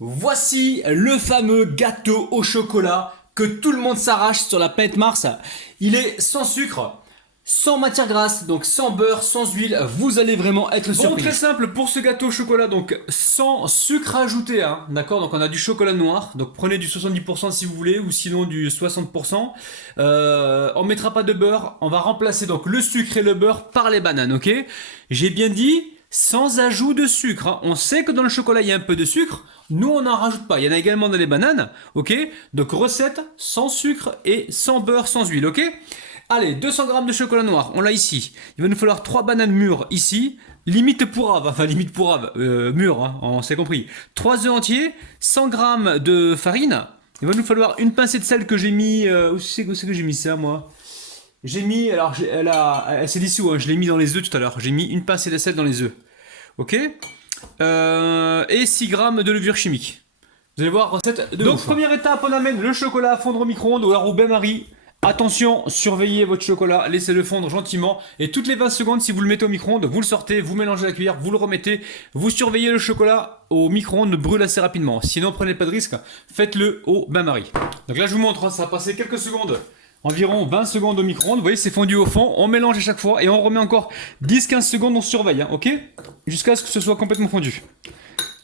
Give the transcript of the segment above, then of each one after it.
Voici le fameux gâteau au chocolat que tout le monde s'arrache sur la planète Mars. Il est sans sucre, sans matière grasse, donc sans beurre, sans huile. Vous allez vraiment être surpris. Bon, très simple pour ce gâteau au chocolat, donc sans sucre ajouté, hein, d'accord. Donc on a du chocolat noir, donc prenez du 70% si vous voulez, ou sinon du 60%. On mettra pas de beurre, on va remplacer donc le sucre et le beurre par les bananes, ok. J'ai bien dit sans ajout de sucre, hein. On sait que dans le chocolat il y a un peu de sucre. Nous, on n'en rajoute pas. Il y en a également dans les bananes, ok. Donc recette sans sucre et sans beurre, sans huile, ok. Allez, 200 grammes de chocolat noir, on l'a ici. Il va nous falloir 3 bananes mûres ici. Limite pourrave, enfin limite pourrave, mûre, hein, on s'est compris. 3 œufs entiers, 100 grammes de farine. Il va nous falloir une pincée de sel que j'ai mis... où c'est que j'ai mis ça, moi? J'ai mis... Alors, elle s'est dissous, hein, je l'ai mis dans les œufs tout à l'heure. J'ai mis une pincée de sel dans les œufs. Ok. Et 6 grammes de levure chimique. Vous allez voir, recette de Donc, ouf. Première étape, on amène le chocolat à fondre au micro-ondes ou alors au bain-marie. Attention, surveillez votre chocolat, laissez-le fondre gentiment. Et toutes les 20 secondes, si vous le mettez au micro-ondes, vous le sortez, vous mélangez la cuillère, vous le remettez. Vous surveillez le chocolat au micro-ondes, ne brûle assez rapidement. Sinon, prenez pas de risque, faites-le au bain-marie. Donc là, je vous montre, hein, ça a passé quelques secondes. Environ 20 secondes au micro-ondes, vous voyez c'est fondu au fond, on mélange à chaque fois et on remet encore 10-15 secondes, on surveille, hein, ok. Jusqu'à ce que ce soit complètement fondu.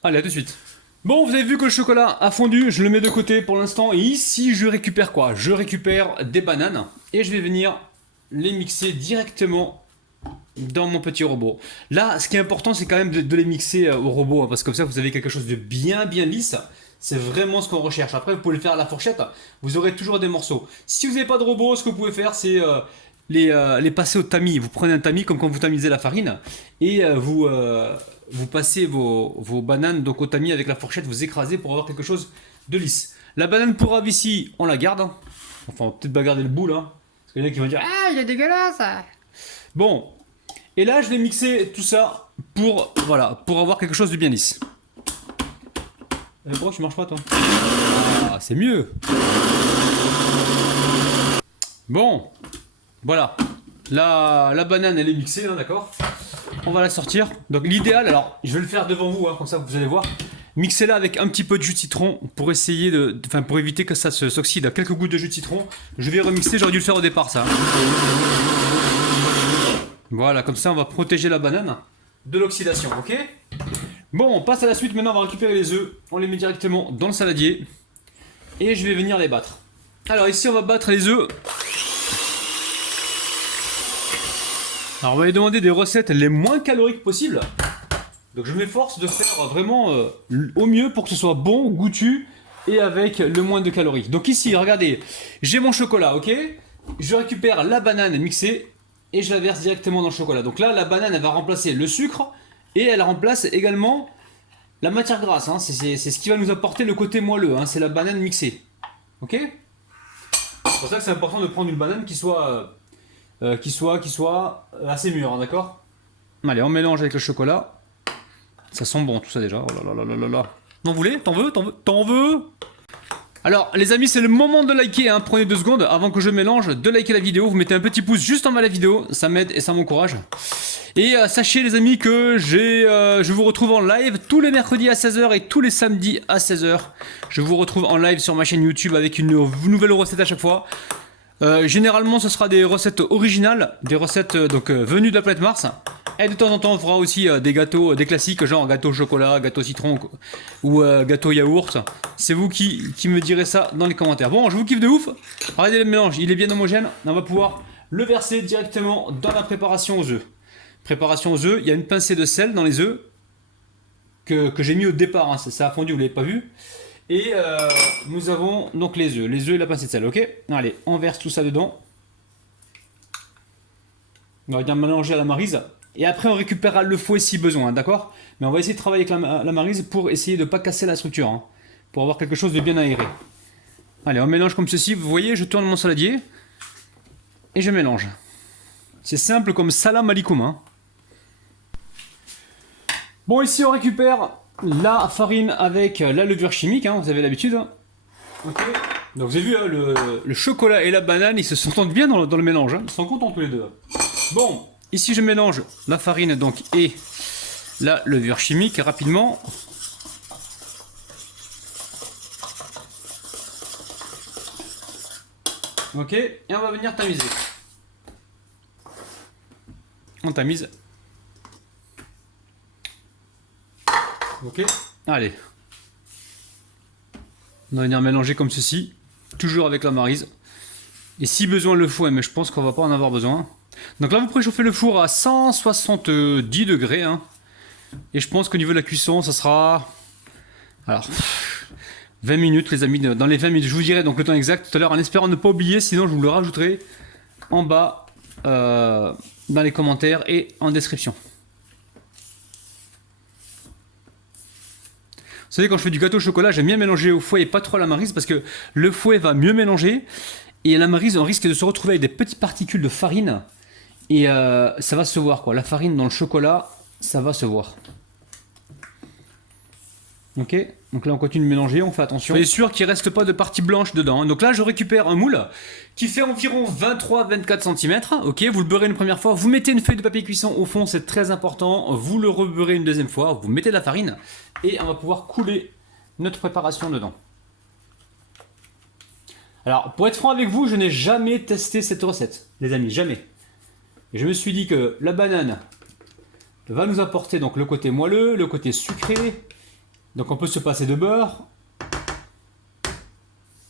Allez, à tout de suite. Bon, vous avez vu que le chocolat a fondu, je le mets de côté pour l'instant et ici je récupère quoi? Je récupère des bananes et je vais venir les mixer directement dans mon petit robot. Là, ce qui est important, c'est quand même de les mixer au robot, hein, parce que comme ça vous avez quelque chose de bien lisse. C'est vraiment ce qu'on recherche. Après, vous pouvez le faire à la fourchette, vous aurez toujours des morceaux. Si vous n'avez pas de robot, ce que vous pouvez faire, c'est les passer au tamis. Vous prenez un tamis comme quand vous tamisez la farine et vous passez vos bananes donc au tamis avec la fourchette, vous écrasez pour avoir quelque chose de lisse. La banane pourrave ici, on la garde. Enfin, on va peut-être pas garder le bout là. Parce qu'il y en a qui vont dire ah, il est dégueulasse. Bon, et là, je vais mixer tout ça pour avoir quelque chose de bien lisse. Pourquoi tu marches pas toi? Ah, c'est mieux. Bon, voilà. La banane elle est mixée, hein, d'accord. On va la sortir. Donc l'idéal, alors je vais le faire devant vous, hein, comme ça vous allez voir. Mixez-la avec un petit peu de jus de citron pour essayer pour éviter que ça s'oxyde. Quelques gouttes de jus de citron. Je vais remixer, j'aurais dû le faire au départ ça. Voilà, comme ça on va protéger la banane de l'oxydation, ok? Bon, on passe à la suite, maintenant on va récupérer les œufs, on les met directement dans le saladier et je vais venir les battre. Alors ici on va battre les œufs. Alors on va lui demander des recettes les moins caloriques possibles. Donc je m'efforce de faire vraiment au mieux pour que ce soit bon, goûtu et avec le moins de calories. Donc ici, regardez, j'ai mon chocolat, ok? Je récupère la banane mixée et je la verse directement dans le chocolat. Donc là, la banane elle va remplacer le sucre. Et elle remplace également la matière grasse, hein. C'est ce qui va nous apporter le côté moelleux, hein. C'est la banane mixée. Ok? C'est pour ça que c'est important de prendre une banane qui soit assez mûre, hein, d'accord? Allez, on mélange avec le chocolat. Ça sent bon tout ça déjà. Oh là là là là là. T'en voulais? T'en veux? T'en veux? Alors les amis, c'est le moment de liker, hein. Prenez 2 secondes avant que je mélange, de liker la vidéo. Vous mettez un petit pouce juste en bas de la vidéo, ça m'aide et ça m'encourage. Et sachez les amis que je vous retrouve en live tous les mercredis à 16 h et tous les samedis à 16 h. Je vous retrouve en live sur ma chaîne YouTube avec une nouvelle recette à chaque fois. Généralement ce sera des recettes originales, des recettes venues de la planète Mars. Et de temps en temps on fera aussi des gâteaux, des classiques genre gâteau au chocolat, gâteau au citron ou gâteau yaourt. C'est vous qui me direz ça dans les commentaires. Bon, je vous kiffe de ouf. Regardez le mélange, il est bien homogène. On va pouvoir le verser directement dans la préparation aux œufs. Préparation aux œufs, il y a une pincée de sel dans les œufs que j'ai mis au départ, hein. Ça a fondu, vous ne l'avez pas vu. Et nous avons donc les œufs et la pincée de sel, ok? Allez, on verse tout ça dedans. On va bien mélanger à la maryse. Et après on récupérera le fouet si besoin, hein, d'accord? Mais on va essayer de travailler avec la maryse pour essayer de ne pas casser la structure, hein, pour avoir quelque chose de bien aéré. Allez, on mélange comme ceci, vous voyez, je tourne mon saladier et je mélange. C'est simple comme salam alikoum, hein. Bon, ici on récupère la farine avec la levure chimique, hein, vous avez l'habitude. Ok. Donc vous avez vu, hein, le chocolat et la banane, ils se s'entendent bien dans le mélange, hein. Ils sont contents tous les deux. Bon, ici je mélange la farine donc et la levure chimique rapidement. Ok, et on va venir tamiser. On tamise. Ok, allez. On va venir mélanger comme ceci, toujours avec la maryse. Et si besoin le fouet, mais je pense qu'on va pas en avoir besoin. Donc là vous préchauffez le four à 170 degrés. Hein. Et je pense qu'au niveau de la cuisson, ça sera... Alors, 20 minutes les amis, dans les 20 minutes. Je vous dirai donc le temps exact tout à l'heure en espérant ne pas oublier, sinon je vous le rajouterai en bas dans les commentaires et en description. Vous savez, quand je fais du gâteau au chocolat, j'aime bien mélanger au fouet et pas trop à la maryse parce que le fouet va mieux mélanger et à la maryse, on risque de se retrouver avec des petites particules de farine et ça va se voir quoi. La farine dans le chocolat, ça va se voir. Ok, donc là on continue de mélanger, on fait attention. Soyez sûr qu'il ne reste pas de partie blanche dedans. Donc là je récupère un moule qui fait environ 23-24 cm. Ok, vous le beurrez une première fois, vous mettez une feuille de papier cuisson au fond, c'est très important. Vous le rebeurrez une deuxième fois, vous mettez de la farine et on va pouvoir couler notre préparation dedans. Alors pour être franc avec vous, je n'ai jamais testé cette recette, les amis, jamais. Je me suis dit que la banane va nous apporter donc le côté moelleux, le côté sucré. Donc on peut se passer de beurre.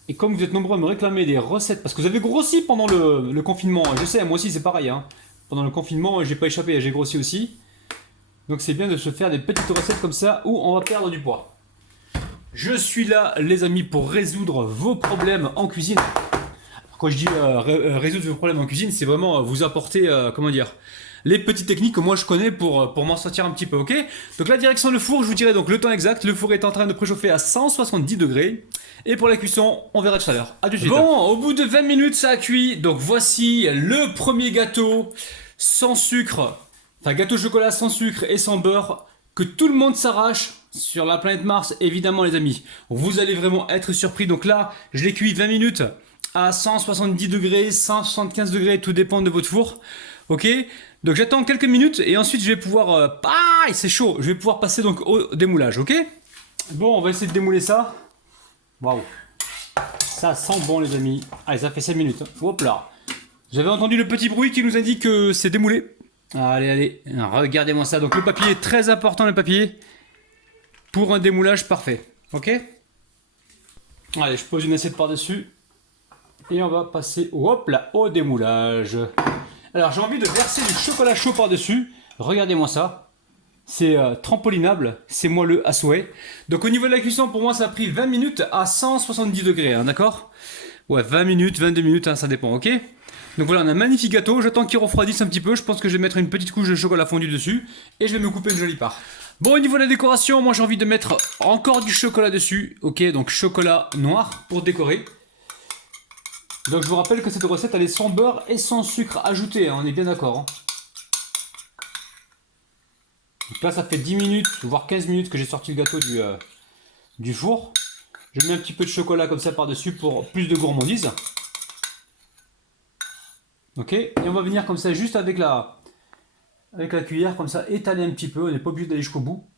Et comme vous êtes nombreux à me réclamer des recettes, parce que vous avez grossi pendant le confinement, je sais, moi aussi c'est pareil, hein. Pendant le confinement, j'ai pas échappé, j'ai grossi aussi. Donc c'est bien de se faire des petites recettes comme ça où on va perdre du poids. Je suis là, les amis, pour résoudre vos problèmes en cuisine. Quand je dis résoudre vos problèmes en cuisine, c'est vraiment vous apporter, comment dire, les petites techniques que moi je connais pour m'en sortir un petit peu, ok? Donc la direction de four, je vous dirai donc le temps exact. Le four est en train de préchauffer à 170 degrés. Et pour la cuisson, on verra tout à l'heure. A tout de suite. Bon, au bout de 20 minutes, ça a cuit. Donc voici le premier gâteau sans sucre. Enfin, gâteau au chocolat sans sucre et sans beurre que tout le monde s'arrache sur la planète Mars, évidemment les amis. Vous allez vraiment être surpris. Donc là, je l'ai cuit 20 minutes à 170 degrés, 175 degrés, tout dépend de votre four. Ok, donc j'attends quelques minutes et ensuite je vais pouvoir... c'est chaud, je vais pouvoir passer donc au démoulage, ok? Bon, on va essayer de démouler ça. Waouh, ça sent bon les amis. Allez, ça fait 5 minutes. Hop là. J'avais entendu le petit bruit qui nous indique que c'est démoulé. Allez, allez, regardez-moi ça. Donc le papier est très important, le papier, pour un démoulage parfait, ok? Allez, je pose une assiette par-dessus. Et on va passer, hop là, au démoulage. Alors j'ai envie de verser du chocolat chaud par-dessus. Regardez-moi ça. C'est trampolinable, c'est moelleux à souhait. Donc au niveau de la cuisson, pour moi ça a pris 20 minutes à 170 degrés, hein, d'accord? Ouais, 20 minutes, 22 minutes, hein, ça dépend, ok? Donc voilà, on a un magnifique gâteau. J'attends qu'il refroidisse un petit peu. Je pense que je vais mettre une petite couche de chocolat fondu dessus. Et je vais me couper une jolie part. Bon, au niveau de la décoration, moi j'ai envie de mettre encore du chocolat dessus. Ok, donc chocolat noir pour décorer. Donc je vous rappelle que cette recette elle est sans beurre et sans sucre ajouté, hein, on est bien d'accord. Hein. Donc là ça fait 10 minutes, voire 15 minutes que j'ai sorti le gâteau du four. Je mets un petit peu de chocolat comme ça par-dessus pour plus de gourmandise. Ok, et on va venir comme ça juste avec la cuillère, comme ça, étaler un petit peu, on n'est pas obligé d'aller jusqu'au bout.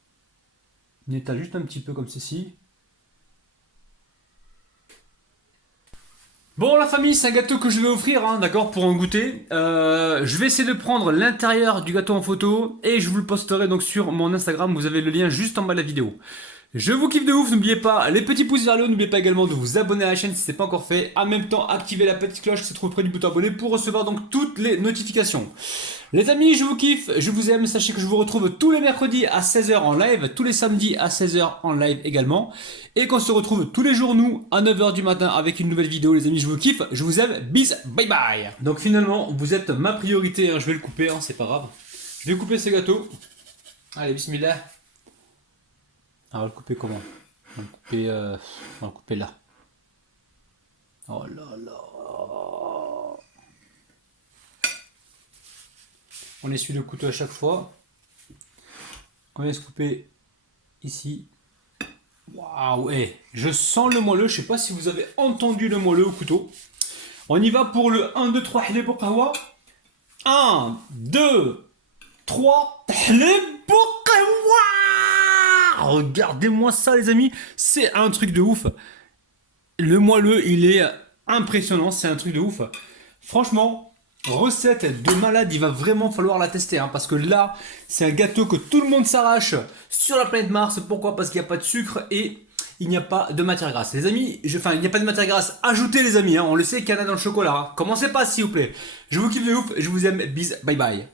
On étale juste un petit peu comme ceci. Bon la famille, c'est un gâteau que je vais offrir, hein, d'accord, pour en goûter. Je vais essayer de prendre l'intérieur du gâteau en photo et je vous le posterai donc sur mon Instagram, vous avez le lien juste en bas de la vidéo. Je vous kiffe de ouf, n'oubliez pas les petits pouces vers le haut, n'oubliez pas également de vous abonner à la chaîne si ce n'est pas encore fait. En même temps, activez la petite cloche qui se trouve près du bouton abonné pour recevoir donc toutes les notifications. Les amis, je vous kiffe, je vous aime, sachez que je vous retrouve tous les mercredis à 16 h en live, tous les samedis à 16 h en live également. Et qu'on se retrouve tous les jours, nous, à 9 h du matin avec une nouvelle vidéo. Les amis, je vous kiffe, je vous aime, bis, bye bye. Donc finalement, vous êtes ma priorité, hein, je vais le couper, hein, c'est pas grave. Je vais couper ce gâteau. Allez, bismillah. On va le couper comment? On va le couper là. Oh là là. On essuie le couteau à chaque fois. On va se couper ici. Waouh, je sens le moelleux. Je sais pas si vous avez entendu le moelleux au couteau. On y va pour le 1, 2, 3 halib qahwa. 1, 2, 3 halib qahwa. Regardez-moi ça les amis, c'est un truc de ouf. Le moelleux il est impressionnant, c'est un truc de ouf. Franchement, recette de malade, il va vraiment falloir la tester, hein, parce que là, c'est un gâteau que tout le monde s'arrache sur la planète Mars. Pourquoi? Parce qu'il n'y a pas de sucre et il n'y a pas de matière grasse. Les amis, enfin, il n'y a pas de matière grasse. Ajoutez les amis, hein, on le sait qu'il y en a dans le chocolat, hein. Commencez pas s'il vous plaît. Je vous kiffe de ouf, je vous aime, bis, bye bye.